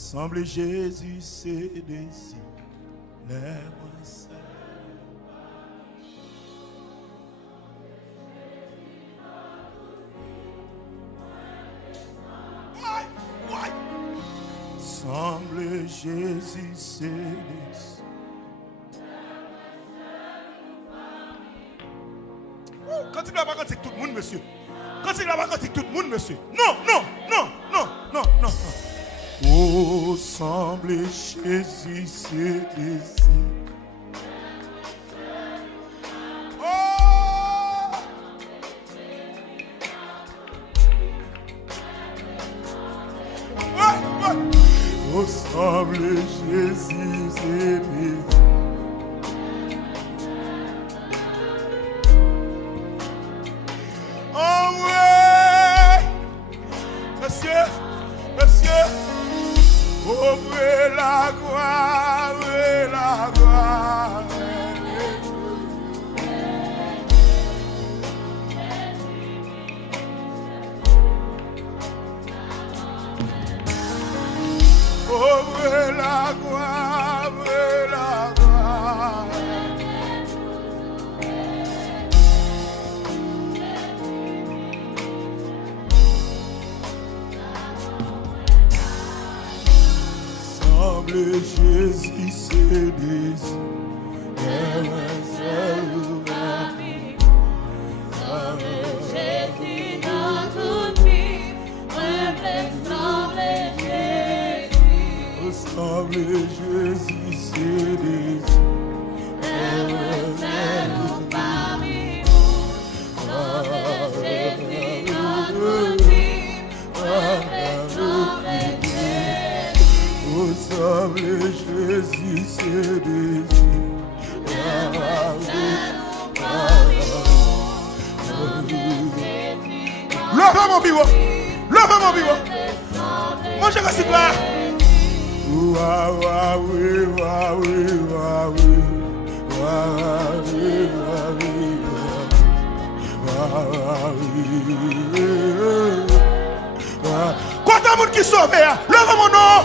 Semble Jésus se désire, moi seul. Semble Jésus se désire. Continue à pas cantiquer tout le monde, monsieur. Continue à pas cantiquer tout le monde, monsieur. Non, non, non, non, non, non. Oh, semble Jésus se désire. Oh, ouais, ouais. Oh, semble Jésus se désire. Oh, ouais. Monsieur, monsieur. Ouvrez la gloire, ouvrez la gloire. Ouvrez la gloire, ouvrez la gloire. Semble Jésus se désire, Jésus dans toute vie, semble Jésus. Semble Jésus se désire, parmi nous, semble Jésus dans toute vie, semble Jésus. oh, semble Jésus se désire. Levez mon bureau, levez mon bureau. Moi je reste là. Quand t'as un monde qui sauve, levez mon nom.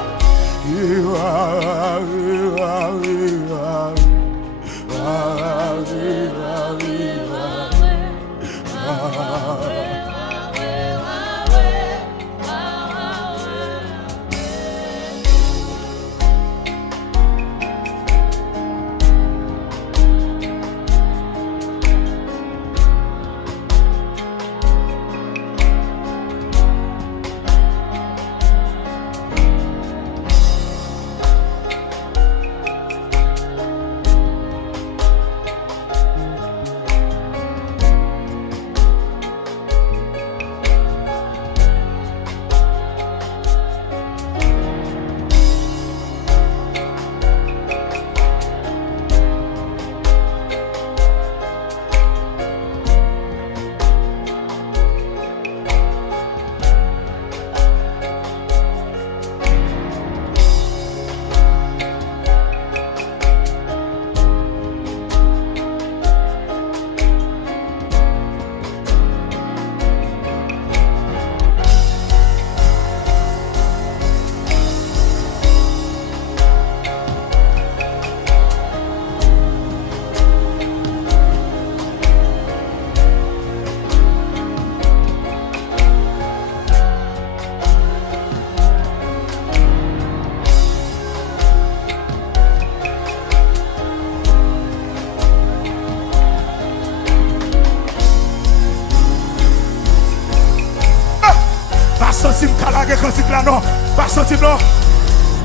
Non, pas sentir non.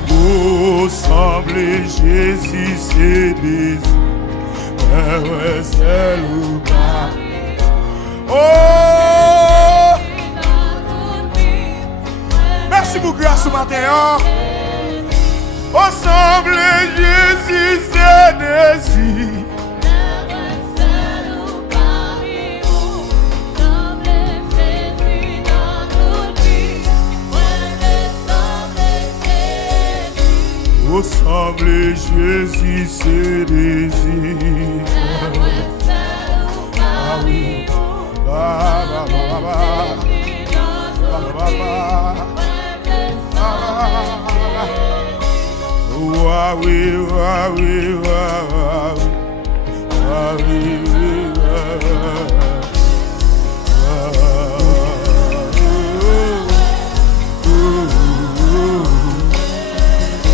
Oh, semble Jésus se désire, c'est le pas. Oh, merci pour grâce ce matin. Oh, semble Jésus se désire. Oh, semble Jésus se désire. Ah oui. Ah,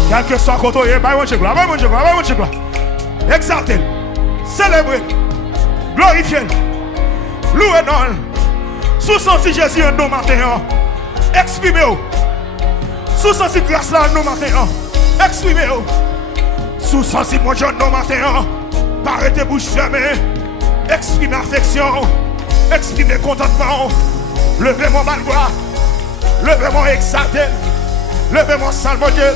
Quel que soit côté, exaltez, célébrez, glorifiez, louez non. Sous senti Jésus un nom matin, exprimez-vous. Sous senti grâce là un nom matin, exprimez-vous. Sous senti mon jeune nom matin, parlez bouche fermée, exprimez affection, exprimez contentement, levez mon malgré, levez mon exalté, levez mon salve Dieu.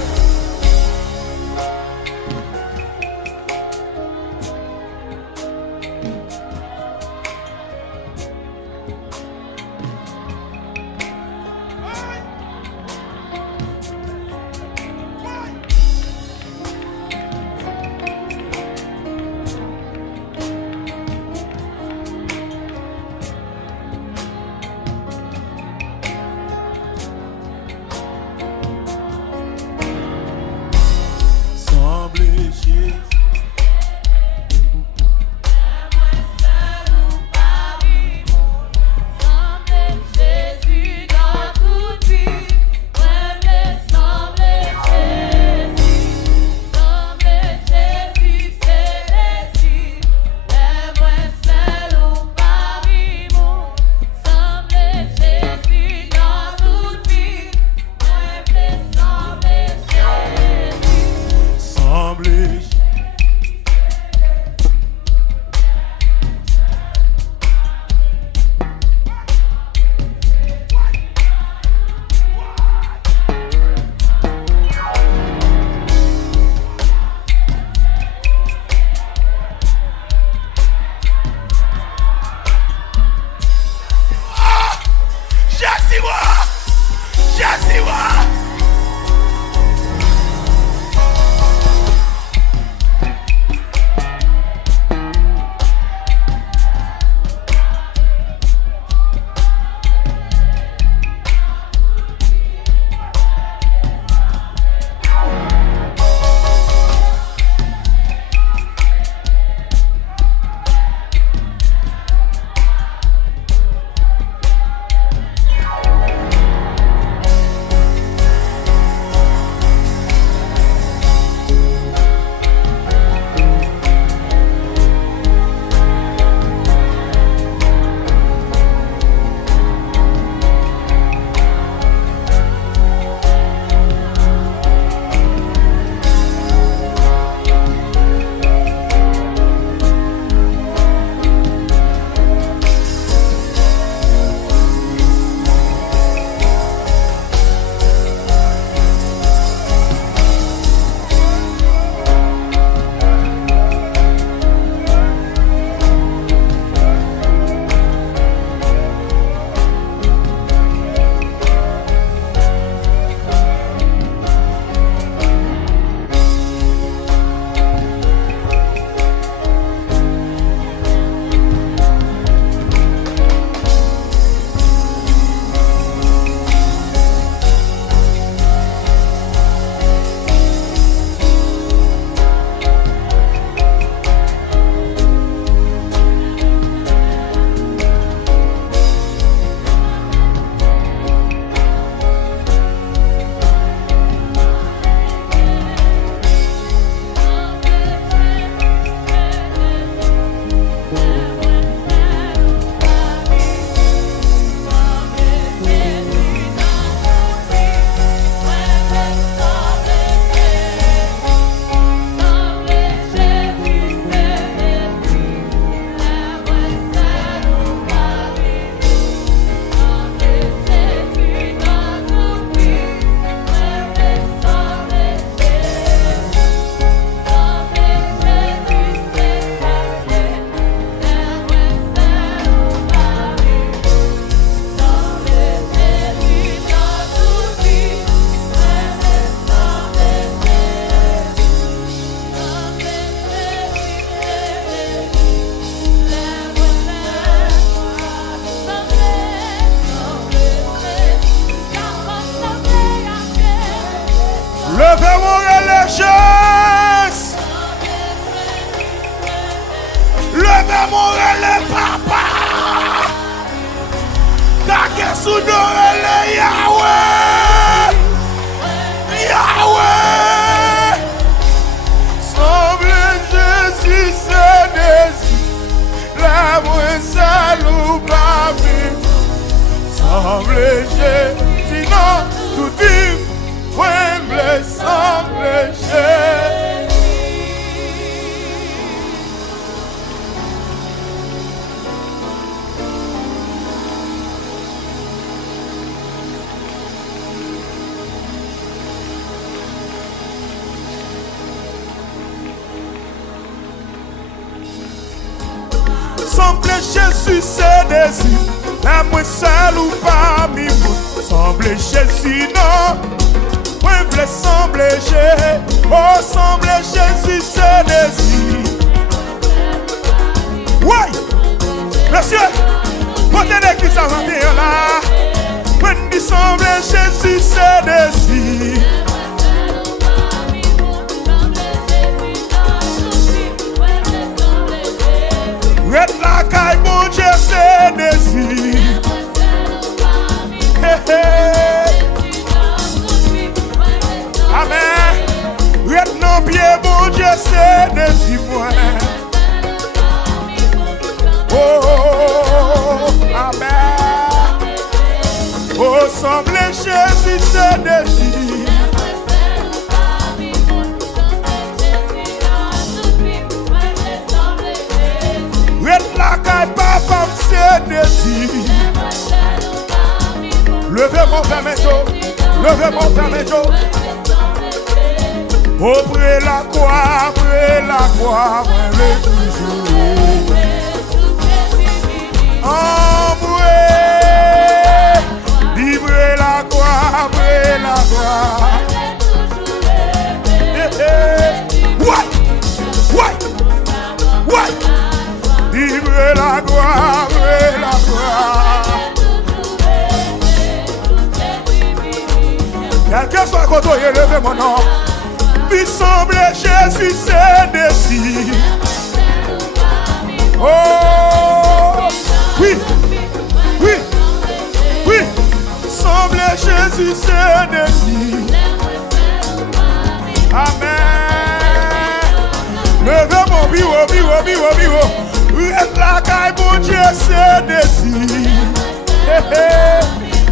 Le verre est léger. mon relais papa. Kake sous nos relais Yahweh. Yahweh. Semble Jésus se désir. La moins salou parmi. Semble Jésus non tout dit. Semble Jésus. Semble Jésus se désir, la moins seul ou parmi vous. Semble Jésus non, moi voulais semble Jésus, oh semble Jésus se désir. Oui, monsieur, portez l'église avant de là. Moi dis semble Jésus se désir. Red la caille, mon Dieu, c'est désir. Amen. Red non pied, mon Dieu, c'est désir. Oh, amen. Oh, semble Jésus, c'est désir. La caille papa c'est désir. Levez mon fermeau, levez mon fermeau. Oh, près la croix, moi toujours. Oh, libre la croix, la croix. Ouais. Libre la gloire, la gloire. Quelqu'un soit content, levez mon nom. Il semble Jésus c'est désir. Oh, oui. Semble Jésus c'est désir. Amen. Levez mon biwo. La caille, mon Dieu, c'est désir.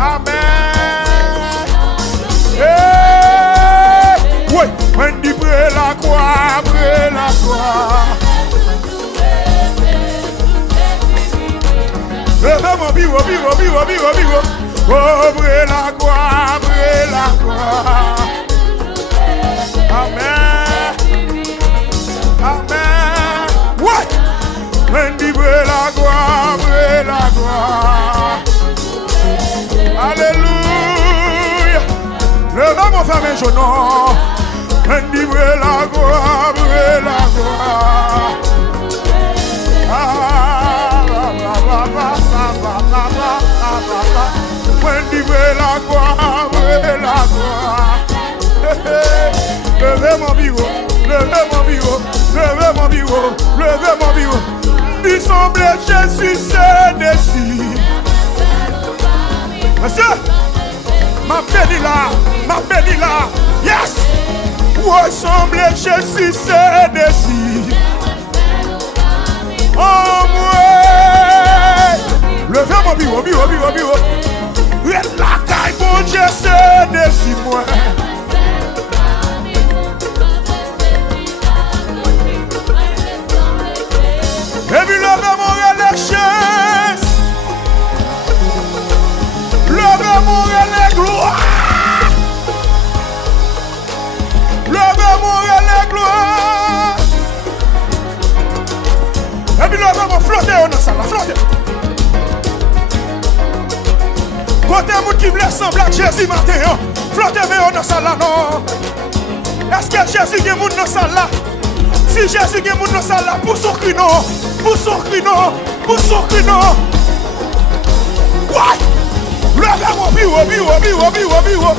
Amen. Oui, on dit brûle la croix. Levez mon biwo. Oh, brûle la croix. Amen. Ouais. Mendi la gloire. Alléluia. Levez mon femme et jeune. Mendi la gloire. Mendi la gloire. Levez mon bureau. Il semble Jésus se désir. Monsieur, ma béni là. Yes. Où semble Jésus se désir. Oh, moi. Levez mon bureau. La caille, mon Dieu, se désir, moi. Et puis levez mon relais levez mon relais gloire. Levez mon relais gloire. Et puis levez mon flotter dans ça, flotter. Côté monde qui voulait sembler à Jésus matin, flotter dans ça là non. Est-ce que Jésus est monde dans ça là? Si Jésus est monde dans ça là, pour son cri non. Ouais. Levez mon biwo.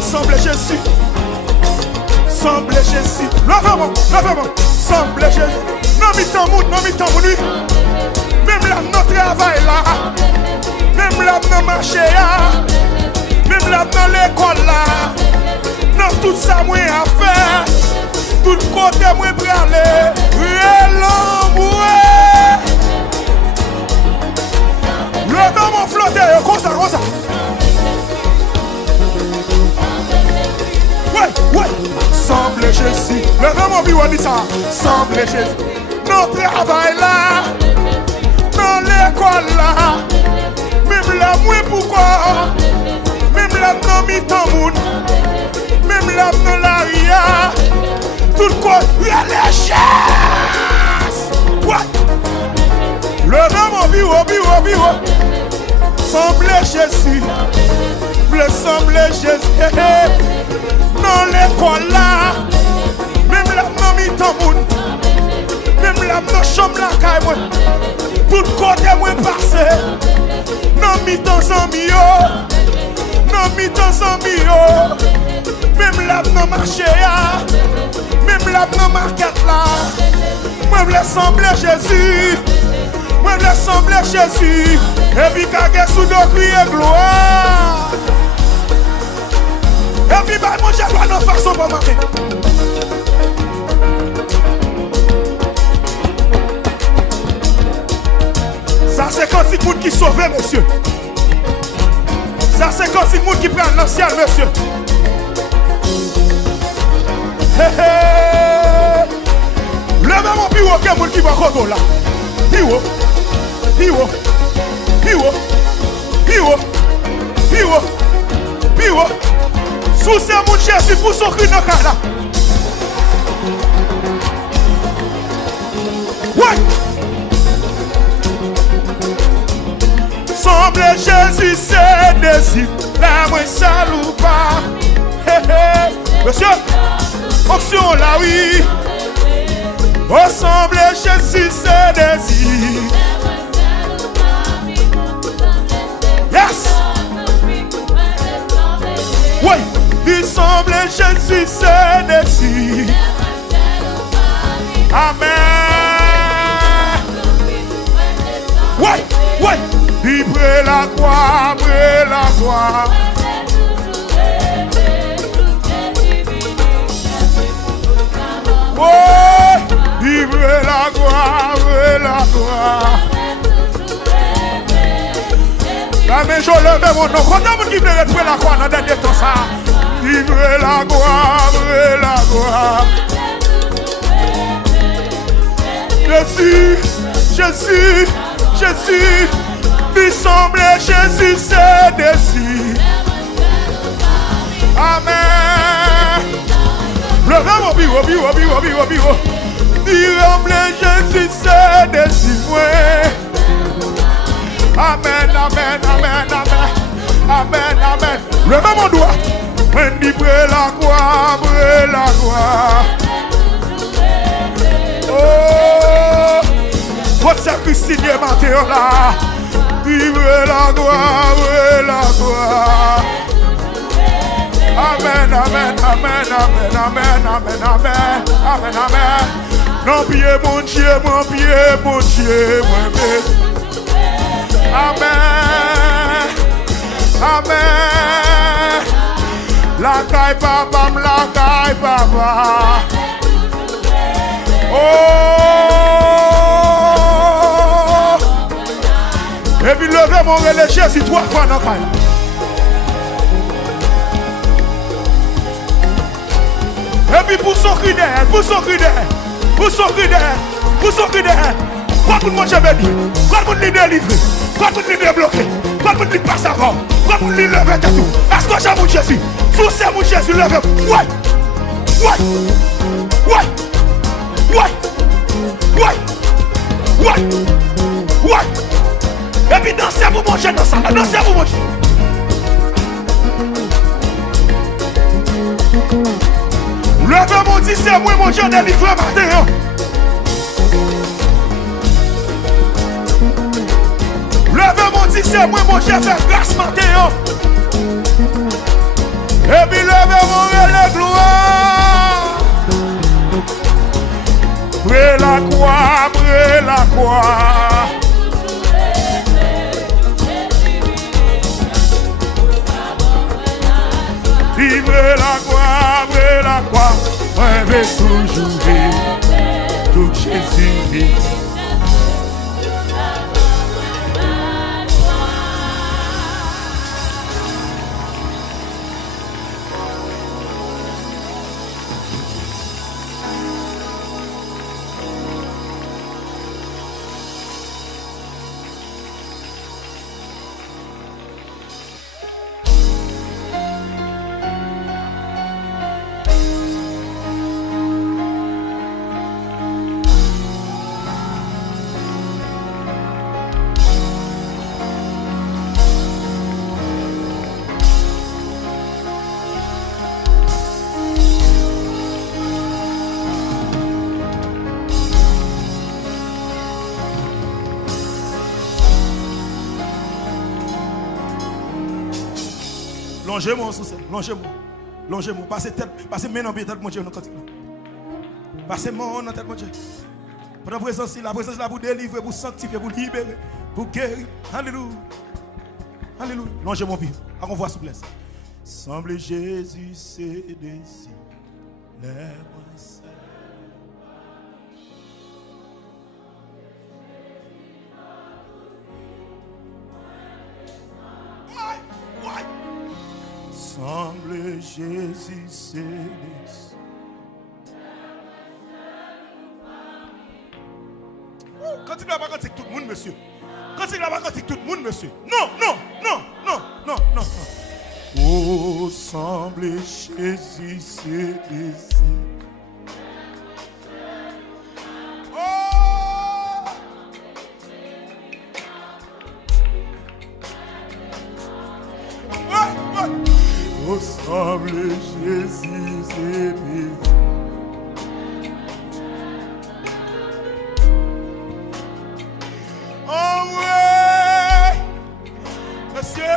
Semble Jésus. Levez mon. Semble Jésus. Non, mi-temps, oui. Même là, notre travail là. Même là, dans marché là. Même là, dans l'école là. Non, tout ça, moi, à faire. Tout côté, moi, pour aller. Le vent m'a flotté, comme ça. Ouais. Semble Jésus. Le vent m'a vu, on dit ça. Semble Jésus. Notre travail là. Dans l'école là. Même là, moi, pourquoi? Même là, dans mi-temps, même là, dans l'arrière. Tout quoi, il y a les chasses. Ouais. Le vent m'a vu, semble Jésus. Semble Jésus. Dans l'école là. Même là, dans mi-temps, même là, dans la chambre là, tout côté, moi, passé. Dans mi-temps, même là, dans marché là. Même là, dans market là. Moi, je sembler Jésus. Moi, je sembler Jésus. Et puis, quand je suis sous crier gloire. Et puis, moi, je vois nos façons pour marcher. Ça, c'est quand c'est le monde qui sauve, monsieur. Ça, c'est quand c'est le monde qui prend l'ancien, monsieur. Levez mon piwo, quel monde qui va contre là. Piwo. Sous ces moun Jésus pour son cri dans là. Ouais. Semble Jésus, c'est désir. La moins salou pas. Monsieur, option là, oui. Ressemble Jésus, c'est désir. Yes. Oui, il semble Jésus, c'est désir. Amen. Oui. Il brûle la croix. Oh, vive la gloire. La main je lève mon nom. Quand on qui veut retrouver la croix dans le dernier temps ça. Vive la gloire. Jésus. Il semble Jésus c'est désir. Amen. Le vent biwo. Il semble Jésus c'est désir. Amen. Le vent mon doigt. On dit brûle la croix. Oh, votre sacrifice matin là. Vive la gloire. Amen. Non pied mon Dieu, Amen. La caille papa. Oh. Et puis levez mon religieux si 3 fois dans la caille. Et puis pour son cri d'air. Quoi pour moi j'avais dit? Quoi pour lui délivrer? Quoi pour lui débloquer? Quoi pour lui passer avant? Quoi pour lui lever tout? Est-ce que j'ai mon Jésus? Sous ces mon Jésus levé. Ouais. Et puis dansez pour manger dans ça. Dansez pour manger. Levez mon Dieu, c'est moi mon Dieu délivré matin. Levez mon Dieu, c'est moi mon Dieu fait grâce matin. Et puis levez mon relais gloire. Près la croix. la croix. Vive la croix, moi vais toujours vivre, tout Jésus vit. Longez-moi sous scène, longez-moi, passez main dans la tête mon Dieu, passez main dans la tête mon Dieu. Pour la présence là pour délivrer, pour sanctifier, pour libérer, pour guérir. Alléluia. Alléluia. Longez mon vie, à qu'on voit souplesse. Semble Jésus céder si lève ça. Semble Jésus céder. Quand il va pas cantique tout le monde, monsieur. Quand il va pas cantique tout le monde, monsieur. Non, non, non, non, non, non, non. Oh, semble Jésus céder. Semble Jésus aimé. Oh ouais, monsieur,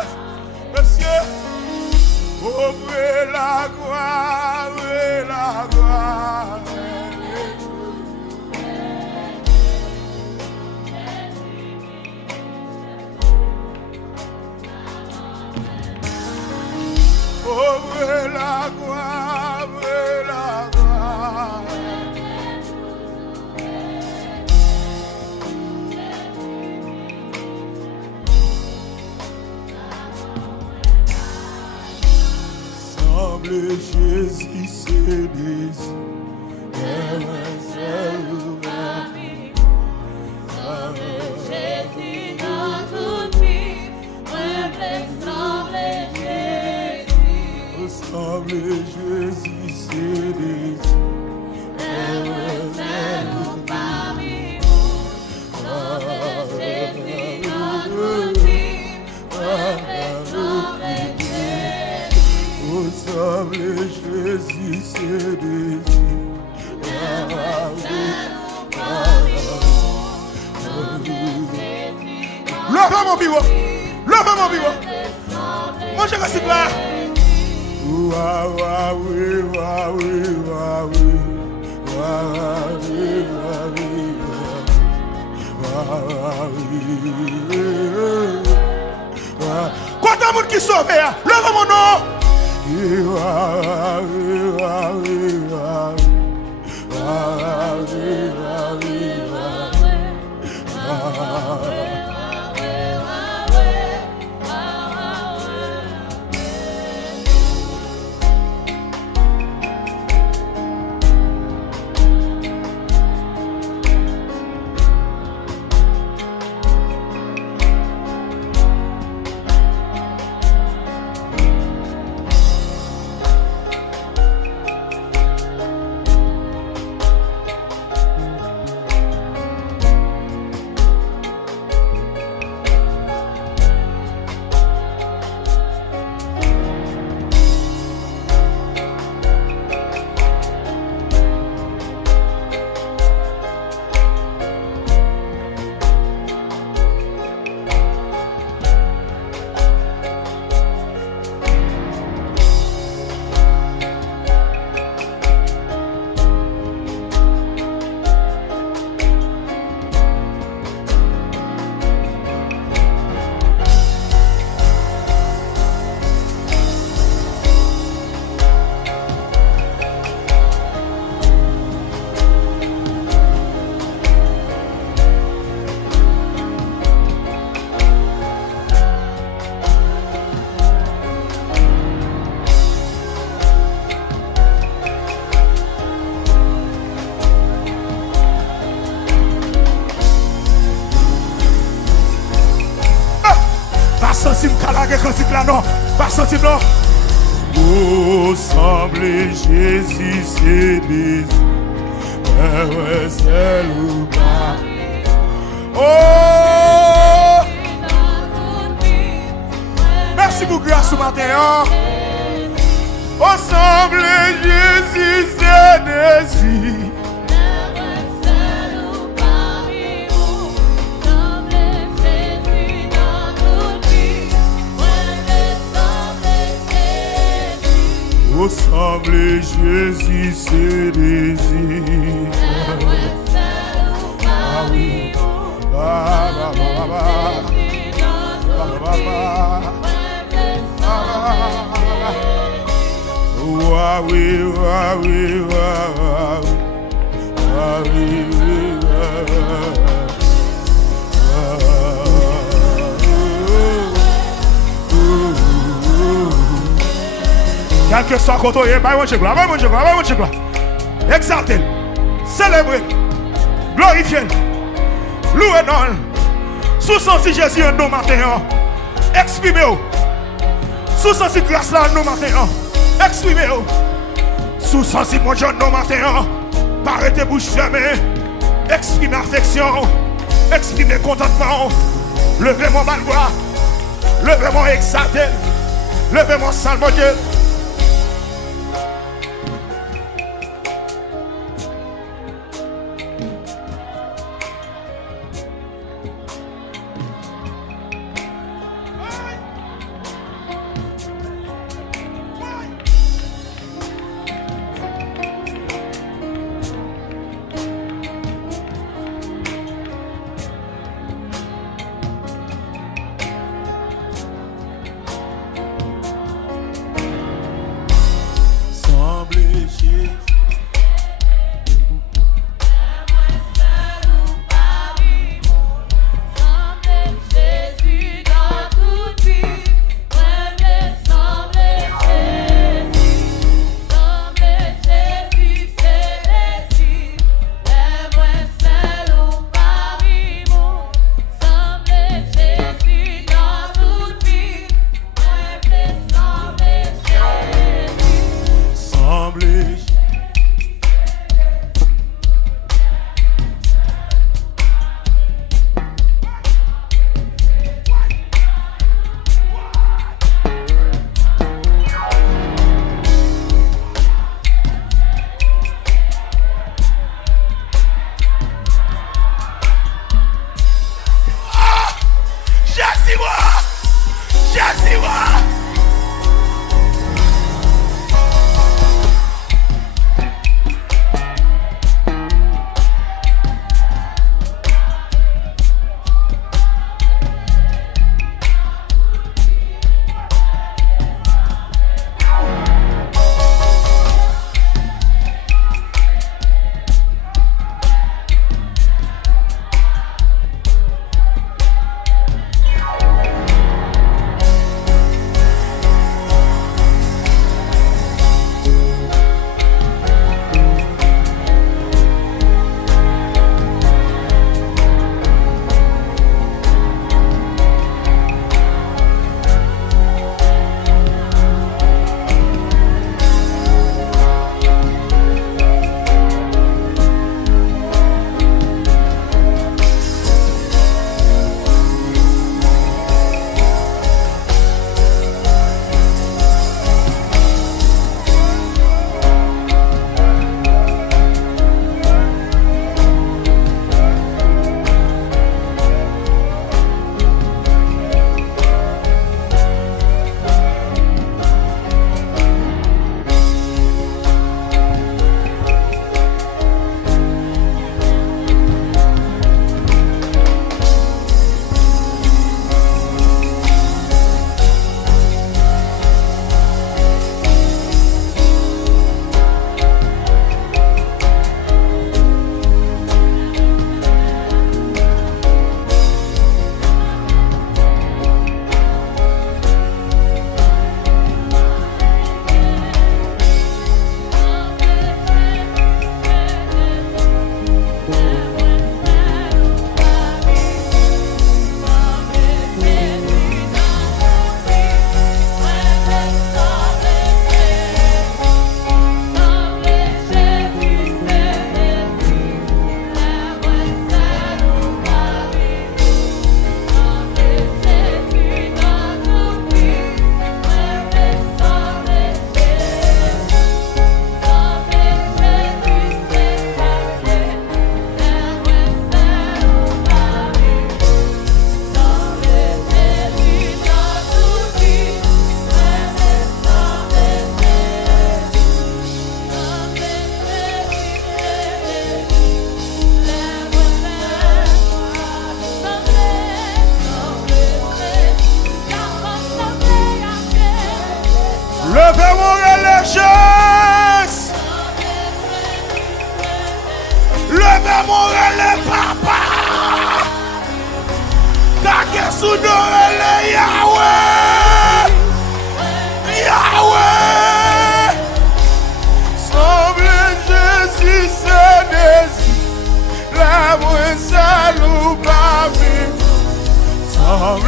ouvrez la gloire, ouvrez la gloire. Ouvrez la gloire, ouvrez la gloire. Semble Jésus céder. Jésus dans toute vie, semble Jésus. Semble Jésus céder. Nous parmi vous, semble Jésus dans toute vie, semble Jésus. Semble Jésus céder. Levez mon bureau. Levez mon bureau. Moi je reste là. Quand t'as monde qui sauve, levez mon nom. non. Pas sentir non. Ressembler Jésus, c'est des. Ouais, c'est le pas. Oh! Merci pour grâce ce matin. Ressembler Jésus, c'est des. Ressembler Jésus, c'est désir. Ah oui. Ah, bah, bah, bah, bah. Ah oui, ah oui, ah oui, quel que soit quand on est, bah, exaltez, célébrez, glorifiez, louez non. Sous sensi Jésus en nous matin, exprimez-vous. Sous sensi grâce là en nous matin, exprimez-vous. Sous sensi mon Dieu en nous matin, parlez bouche fermée, exprimez affection, exprimez contentement, levez mon malvoie, levez mon exalté, levez mon salve Dieu.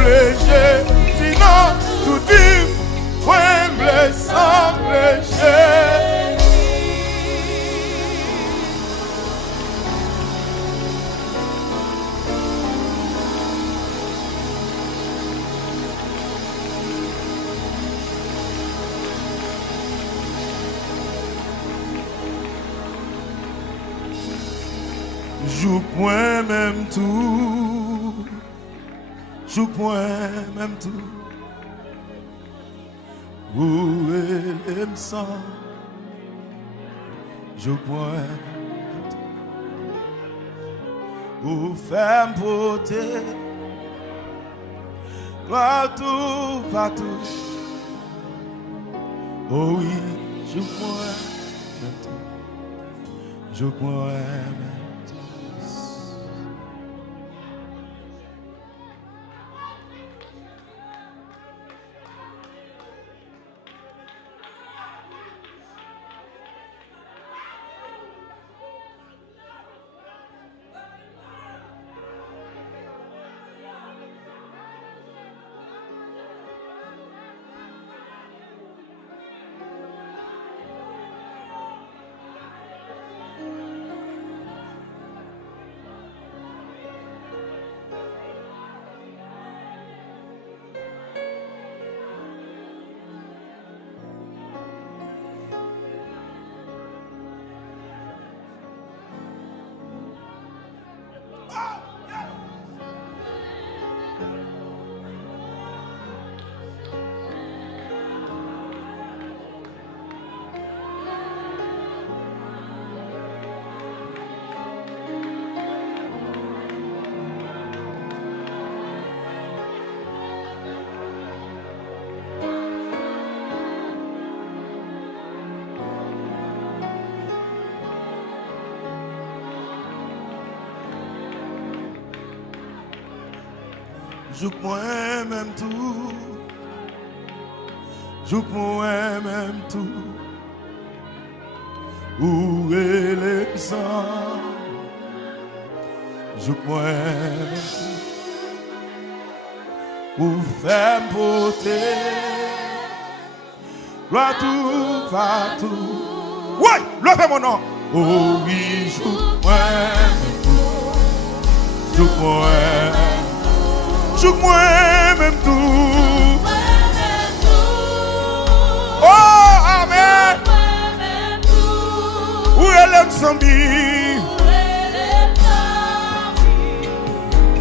semble Jésus, non, tout dit, ouais, me semble Jésus. Joue point même tout, joue point même tout. Où est l'aime sang? Joue point même tout. Où femme beauté, partout, partout. Oh oui, joue point même tout, joue point même tout. Joue point même tout, joue point même tout. Où est l'exemple? Joue point même tout. Où fait beauté, gloire tout partout. Ouais, levez mon nom. Oh oui, joue point même tout, joue point. Joue moi même tout. Oh, amen. Où est l'homme sans vie?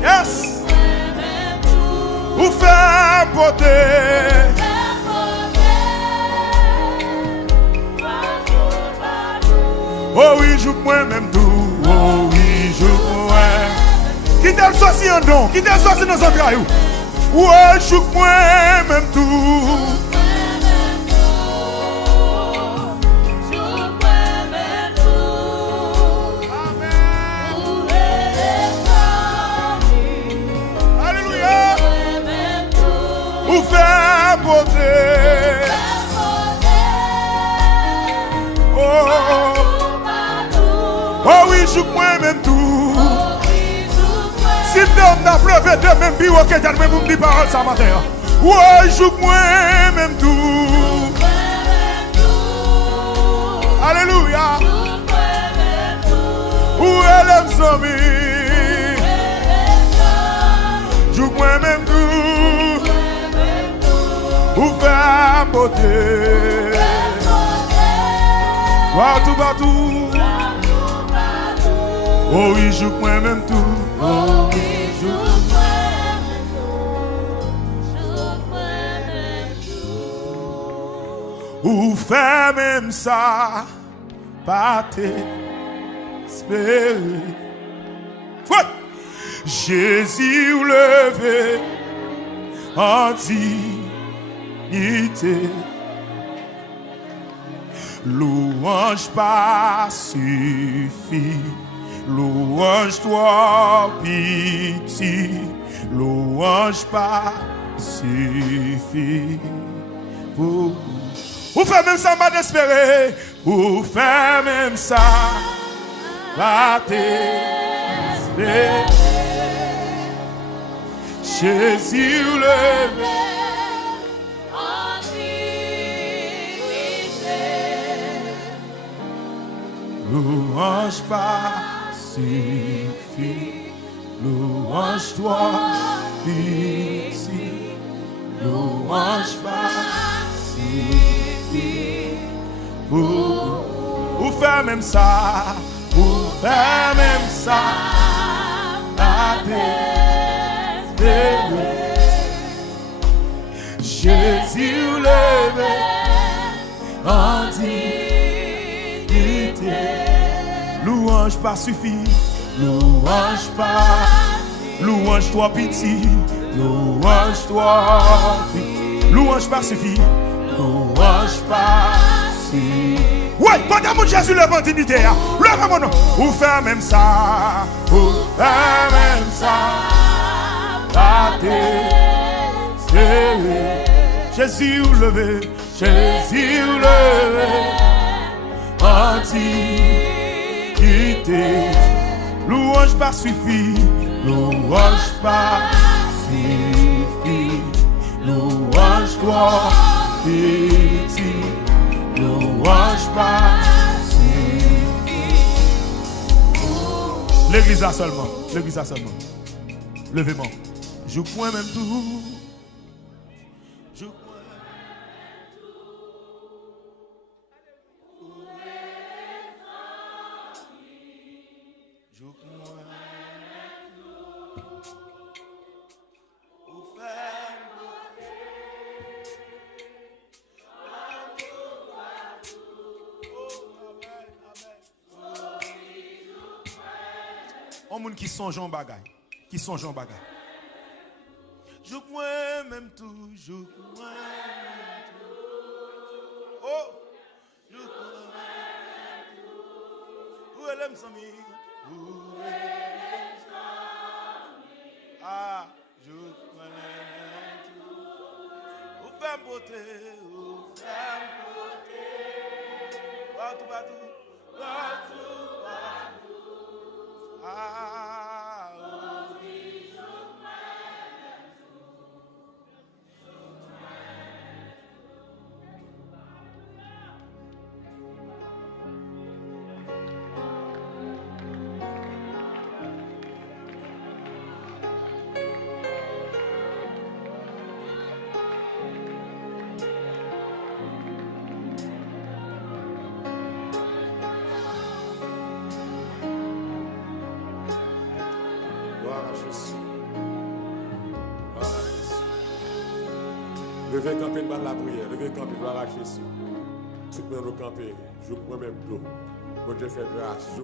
Yes. Où fait beauté? Oh oui, joue moi même tout. Oh oui, joue moi. Qui t'a sorti en don? Qui t'a sorti dans un entrailles? Ouais, joue moi même tout. Alléluia. Où fait beauté? Oh oui, joue moi même tout. Si l'homme n'a pleuvé de même bio que t'as même dit parole ça matin. Ouais, joue moi même tout. Alléluia. Où est l'homme sans vie? Joue moi même tout. Où fait beauté? Partout, partout. Oh oui, joue moi même tout. Oh oui, joue moi même tout. Ou fait même ça, pas t'espérer. Jésus ou levé en dignité. Louange pas suffit. Louange toi pitié, louange pas suffit pour ou faire même ça, pas d'espérer, ou faire même ça, pas t'espérer. Jésus levé. en dignité. Louange pas suffit. Louange toi ici. Louange pas suffit. Pour faire même ça. Pour faire même ça. La Jésus levé en dignité. Louange pas suffit. Louange pas. Louange toi pitié. Louange toi. Louange pas suffit. Louange pas suffit. Ouais, pendant mon Jésus lève en dignité. Lève mon nom. Ou faire même ça. Ou faire même ça. La Jésus levé. Jésus levé. En dignité. Louange pas suffit. Louange pas suffit. Louange toi pitié. Louange pas suffit. L'église a seulement. L'église a seulement. Levez-moi. Je point même tout. Je point. On moun qui songe en bagaille, qui songe en bagaille. Je crois même tout, je crois même tout. Oh, je crois même tout. Où est l'homme sans mi? Où est l'homme sans mi? Ah, je crois même tout. Où fait beauté, où fait beauté. Partout, partout, partout, partout. Ah, Levez camper de la prière, levez camper, gloire à Jésus. Tout le monde camper, je prends même d'eau. Bon Dieu fait grâce.